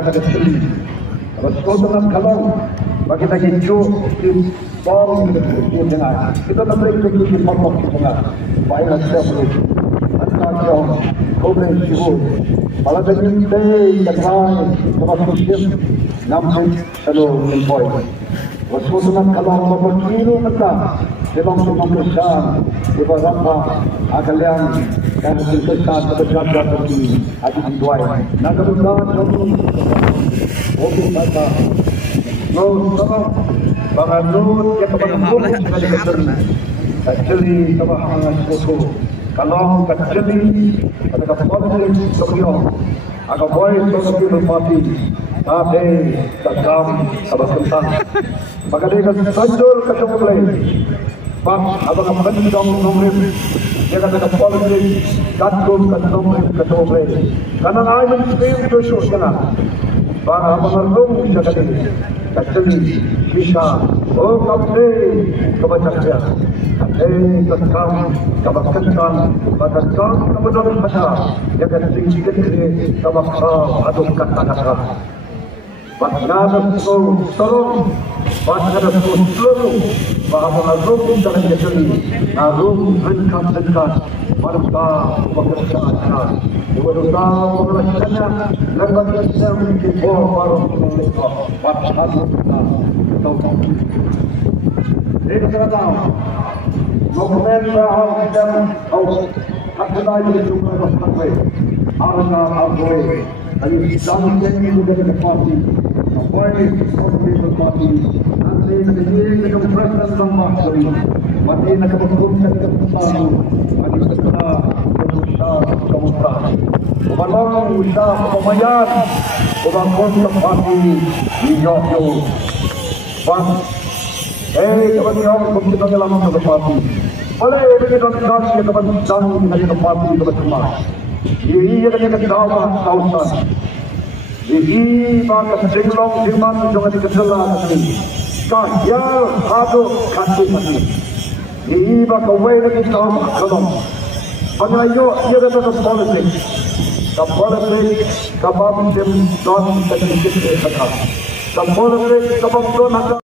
agak-agak sedih. Kalau dengan kalau bagi kita hijau di bawah di tengah, kita tak boleh pergi di pokok di tengah. Baiklah saya boleh. Antara kau boleh sibuk. Kalau dengan day terang, termasuk sim, nampak selalu menpoy. Walau dengan kalau berkilo mereka, sebab besar, sebab apa agaknya kan kita berjaga begini, ada dua. Nak berjaga jauh. Okey kata. No, sama. Banganut yang kebanyakan sekali kecil. Kecili sama hangat foto. Kalau kecili, ada kapal ni sekian. Agak boy seperti bermati. Tapi takam sama kentang. Maka dia kan tunjuk ketemu lagi. Bang, abang akan dong nomor. Dia kata kapal ni katum ketemu lagi. Karena ayam itu susah. Para pengerum jadi kecili bisa kafe kebaca tekam kabakkan kabakkan kemudian baca yang tinggi gede kabakkan atau kata-kata Patnada tolong patnada seluruh bahasa Arum dan Kecili Arum dekat mereka pekerjaan mereka pekerjaannya lembaga yang dibawa mereka patnada tahu ini kerana dokumen bahwa dan hatta itu berlaku arna agoi Jadi dalam ini juga parti, apa ini parti? Nanti ini kepresiden tambah lagi, mati nak berkumpul kita bersama, mati kita berusaha kemudian, malam usaha pemayan, orang kontak parti di Yogyo, bang, kemudian kita dalam satu parti, boleh kita dalam kita parti bersama. Ini yang kita tahu kawasan. Ini maka senglong firman jangan dikejelah ini. Kaya hado kasih mati. Ini maka way lagi tahu kalau. Pengayo ia dapat politik. Politik kabam dem don tadi kita kata. Politik kabam don